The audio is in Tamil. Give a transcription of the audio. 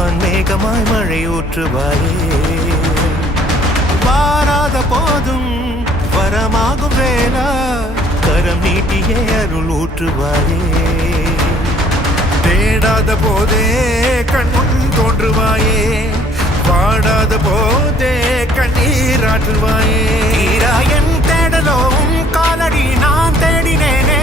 வான்மேகமாய் மழை ஊற்றுவாயே வாராத போதும் வரமாகும் வேளா கரம் நீட்டியே அருள் ஊற்றுவாயே தேடாத போதே கண்முன் தோன்றுவாயே பாடாத போதே கண்ணீராற்றுவாயே என் தேடலோம் காலடி நான் தேடினேனே